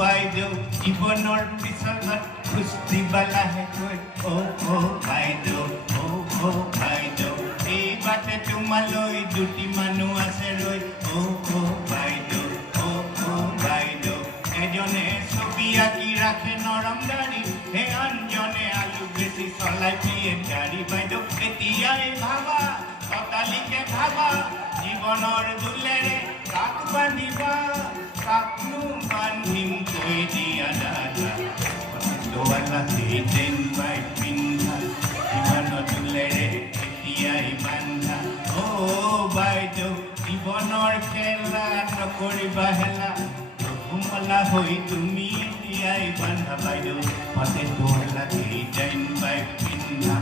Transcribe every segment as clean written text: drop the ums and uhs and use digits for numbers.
বাইদেউ জীৱনৰ পিছত খোজ দিবা লাহেকৈ বাইদেউ বাইদেউ এই বাটে তোমালৈ দুটি মানুহ আছে ৰৈ বাইদেউ বাইদেউ এজনে ছবি আঁকি ৰাখে নৰম দাড়ি সেই আনজনে আলু বেছি চলাই দিয়ে গাড়ী বাইদেউ এতিয়াই ভাবা ততালিকে ভাবা জীৱনৰ দোলেৰে কাক বান্ধিবা কাকনো বান্ধিম কৈ দিয়া দাদা দোৱালা সেই যেন বাই পিন্ধা জীৱনৰ দোলেৰে এতিয়াই বান্ধা বাইদেউ জীৱনৰ খেলা নকৰিবা হেলা ঘুমলা হৈ তুমি এতিয়াই বান্ধা বাইদেউ পাতে দোৱালা সেই যেন বাই পিন্ধা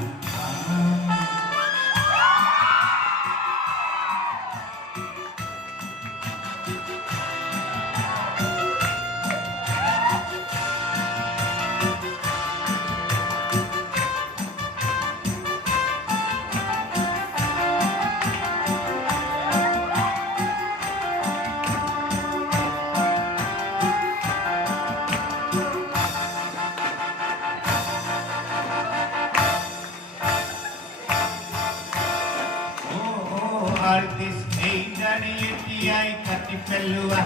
artist ei daড়িয়ে টিয়াই কাটি পেলোৱা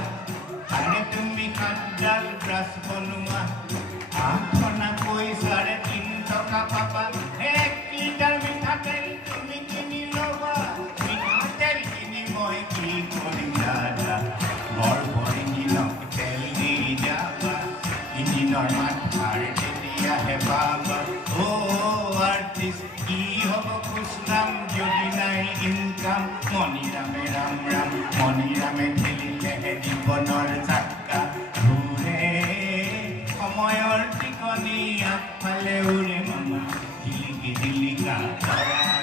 আৰে তুমি কাঠডাল ব্ৰাছ বনোৱা আঠনা পইচাৰে 3 টকা পাবা 1 লিটাৰ মিঠাতেল তুমি কিনি ল'বা মিঠাতেল কিনি মই কি কৰিম দাদা বৰ ইঞ্জিনক তেল দি যাবা ইঞ্জিনৰ মাথাৰ তেতিয়াহে পাবা আৰ্টিষ্ট কি হ'ব খুচৰাম যদি নাই ইনকাম মণিৰামে ৰাম ৰাম মণিৰামে খেলিলেহে জীৱনৰ চাক্কা ঘূৰে সময়ৰ টিকনি আগফালে উৰে মামা জিলিকি জিলিকা তৰা